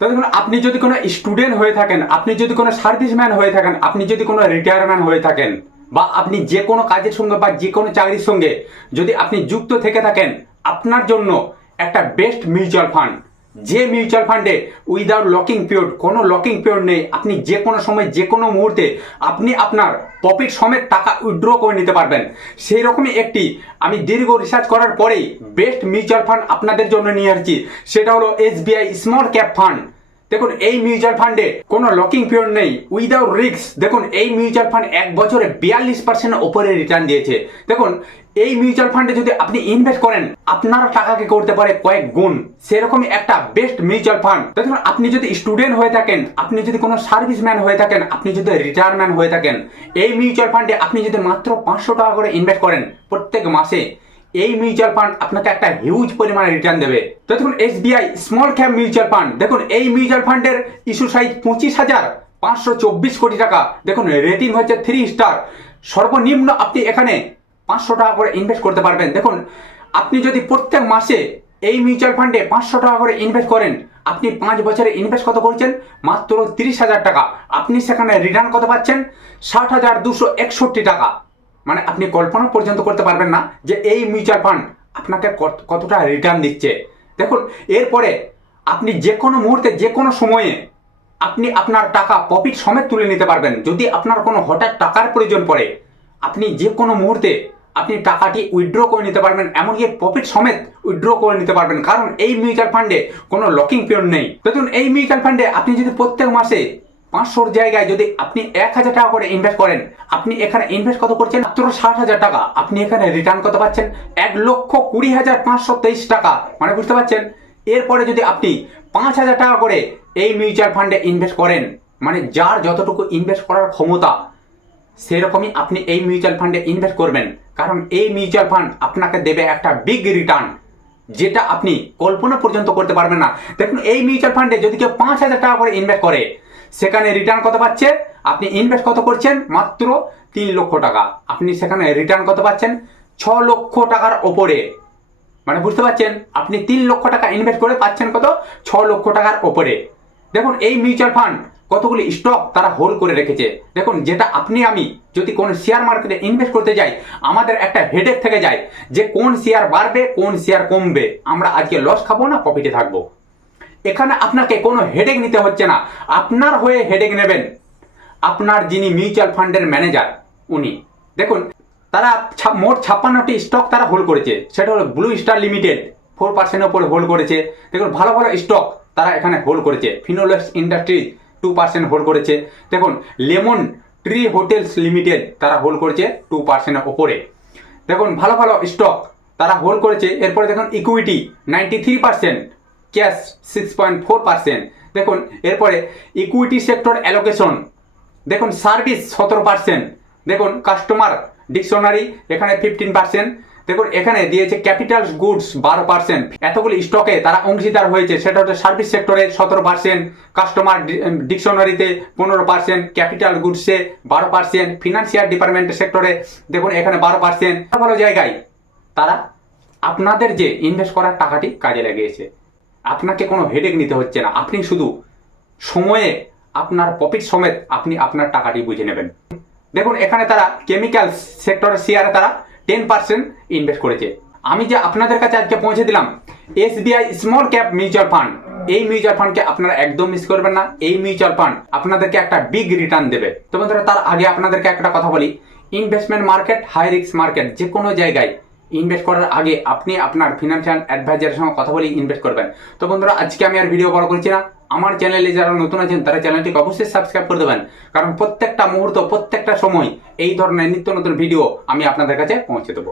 তো দেখুন, আপনি যদি কোনো স্টুডেন্ট হয়ে থাকেন, আপনি যদি কোনো সার্ভিসম্যান হয়ে থাকেন, আপনি যদি কোনো রিটায়ারম্যান হয়ে থাকেন, বা আপনি যে কোনো কাজের সঙ্গে বা যে কোনো চাকরির সঙ্গে যদি আপনি যুক্ত থেকে থাকেন, আপনার জন্য একটা বেস্ট মিউচুয়াল ফান্ড। যে মিউচুয়াল ফান্ডে উইদাউট লকিং পিরিয়ড, কোনো লকিং পিরিয়ড নেই, আপনি যে কোনো সময় যে কোনো মুহূর্তে আপনি আপনার প্রফিট সমেত টাকা উইথড্র করে নিতে পারবেন, সেই রকমই একটি আমি দীর্ঘ রিসার্চ করার পরেই বেস্ট মিউচুয়াল ফান্ড আপনাদের জন্য নিয়ে আসছি। সেটা হলো SBI স্মল ক্যাপ ফান্ড। দেখুন, এই মিউচুয়াল ফান্ডে কোনো লকিং পিরিয়ড নেই, উইদাউট রিস্ক। দেখুন, এই মিউচুয়াল ফান্ড 1 বছরে 42% ওপরে রিটার্ন দিয়েছে। দেখুন, এই মিউচুয়াল ফান্ডে যদি আপনি ইনভেস্ট করেন, আপনার টাকাকে করতে পারে কয়েক গুণ। সেরকমই একটা বেস্ট মিউচুয়াল ফান্ড। দেখুন, আপনি যদি স্টুডেন্ট হয়ে থাকেন, আপনি যদি কোনো সার্ভিসম্যান হয়ে থাকেন, আপনি যদি রিটায়ারম্যান হয়ে থাকেন, এই মিউচুয়াল ফান্ডে আপনি যদি মাত্র 500 টাকা করে ইনভেস্ট করেন প্রত্যেক মাসে, এই মিউচুয়াল ফান্ড আপনাকে একটা হিউজ পরিমাণে রিটার্ন দেবে। তো দেখুন, SBI small cap mutual fund. দেখুন, এই মিউচুয়াল ফান্ডের ইস্যু সাইজ 25,524 কোটি টাকা। দেখুন, রেটিং হচ্ছে 3 স্টার। সর্বনিম্ন আপনি এখানে 500 টাকা করে ইনভেস্ট করতে পারবেন। দেখুন, আপনি যদি প্রত্যেক মাসে এই মিউচুয়াল ফান্ডে 500 টাকা করে ইনভেস্ট করেন, আপনি 5 বছরে ইনভেস্ট কত করছেন? মাত্র 30,000 টাকা। আপনি সেখানে রিটার্ন কত পাচ্ছেন? 60,261 টাকা। মানে আপনি কল্পনা পর্যন্ত করতে পারবেন না যে এই মিউচুয়াল ফান্ড আপনাকে কতটা রিটার্ন দিচ্ছে। দেখুন, এরপরে আপনি যে কোনো মুহূর্তে যে কোনো সময়ে আপনি আপনার টাকা প্রফিট সমেত তুলে নিতে পারবেন। যদি আপনার কোনো হঠাৎ টাকার প্রয়োজন পড়ে, আপনি যে কোনো মুহূর্তে আপনি টাকাটি উইথড্র করে নিতে পারবেন, এমনকি প্রফিট সমেত উইথড্র করে নিতে পারবেন, কারণ এই মিউচুয়াল ফান্ডে কোনো লকিং পিরিয়ড নেই। দেখুন, এই মিউচুয়াল ফান্ডে আপনি যদি প্রত্যেক মাসে 500 জায়গায় যদি আপনি 1,000 টাকা করে ইনভেস্ট করেন, আপনি এখানে ইনভেস্ট কত করছেন? মাত্র 60,000 টাকা। আপনি এখানে রিটার্ন কত পাচ্ছেন? 1,20,523 টাকা। মানে বুঝতে পারছেন? এরপরে যদি আপনি 5,000 টাকা করে এই মিউচুয়াল ফান্ডে ইনভেস্ট করেন, মানে যার যতটুকু ইনভেস্ট করার ক্ষমতা, সেরকমই আপনি এই মিউচুয়াল ফান্ডে ইনভেস্ট করবেন, কারণ এই মিউচুয়াল ফান্ড আপনাকে দেবে একটা বিগ রিটার্ন, যেটা আপনি কল্পনা পর্যন্ত করতে পারবেন না। দেখুন, এই মিউচুয়াল ফান্ডে যদি কেউ 5,000 টাকা করে ইনভেস্ট করে, সেখানে রিটার্ন কত পাচ্ছে? আপনি ইনভেস্ট কত করছেন? মাত্র 3 লক্ষ টাকা। আপনি সেখানে রিটার্ন কত পাচ্ছেন? 6 লক্ষ টাকার ওপরে। মানে বুঝতে পারছেন, আপনি 3 লক্ষ টাকা ইনভেস্ট করে পাচ্ছেন কত? 6 লক্ষ টাকার ওপরে। দেখুন, এই মিউচুয়াল ফান্ড কতগুলি স্টক তারা হোল্ড করে রেখেছে। দেখুন, যেটা আপনি আমি যদি কোন শেয়ার মার্কেটে ইনভেস্ট করতে যাই, আমাদের একটা হেডেক থেকে যায় যে কোন শেয়ার বাড়বে, কোন শেয়ার কমবে, আমরা আজকে লস খাবো না প্রফিটে থাকবো। এখানে আপনাকে কোনো হেডেক নিতে হচ্ছে না, আপনার হয়ে হেডেক নেবেন আপনার যিনি মিউচুয়াল ফান্ডের ম্যানেজার, উনি। দেখুন, তারা মোট 56টি স্টক তারা হোল্ড করেছে। সেটা হলো ব্লু স্টার লিমিটেড 4% উপরে হোল্ড করেছে। দেখুন, ভালো ভালো স্টক তারা এখানে হোল্ড করেছে। ফিনোলেক্স ইন্ডাস্ট্রিজ 2% হোল্ড করেছে। দেখুন, লেমন ট্রি হোটেলস লিমিটেড তারা হোল্ড করেছে 2%-এর ওপরে। দেখুন, ভালো ভালো স্টক তারা হোল্ড করেছে। এরপরে দেখুন, ইকুইটি 93%, ক্যাশ 6.4%। দেখুন, এরপরে ইকুইটি সেক্টর অ্যালোকেশন, দেখুন সার্ভিস 17%। দেখুন, কাস্টমার ডিকশনারি এখানে 15%। দেখুন, এখানে দিয়েছে ক্যাপিটাল গুডস 12%। এতগুলি স্টকে তারা অংশীদার হয়েছে। সেটা হচ্ছে সার্ভিস সেক্টরে 17%, কাস্টমার ডিকশনারিতে 15%, ক্যাপিটাল গুডসে 12%, ফিনান্সিয়াল ডিপার্টমেন্ট সেক্টরে দেখুন এখানে 12%। ভালো জায়গায় তারা আপনাদের যে ইনভেস্ট করার টাকাটি কাজে লাগিয়েছে। আপনাকে কোনো হেডেক নিতে হচ্ছে না, আপনি শুধু সময়ে আপনার প্রফিট সমেত আপনি আপনার টাকাটি বুঝে নেবেন। দেখুন, এখানে তারা কেমিক্যাল সেক্টরের শেয়ারে তারা 10% ইনভেস্ট করেছে। আমি যে আপনাদের কাছে আজকে পৌঁছে দিলাম SBI small cap mutual fund, এই মিউচুয়াল ফান্ডকে আপনারা একদম মিস করবেন না। এই মিউচুয়াল ফান্ড আপনাদেরকে একটা বিগ রিটার্ন দেবে। তো বন্ধুরা, তার আগে আপনাদেরকে একটা কথা বলি, investment market high risk market. যে কোনো জায়গায় ইনভেস্ট করার আগে আপনি আপনার ফিনান্সিয়াল অ্যাডভাইজারের সঙ্গে কথা বলে ইনভেস্ট করবেন। তো বন্ধুরা, আজকে আমি আর ভিডিও বড় করছি না। আমার চ্যানেলে যারা নতুন আছেন তারা চ্যানেলটিকে অবশ্যই সাবস্ক্রাইব করে দেবেন, কারণ প্রত্যেকটা মুহূর্ত প্রত্যেকটা সময় এই ধরনের নিত্য নতুন ভিডিও আমি আপনাদের কাছে পৌঁছে দেবো।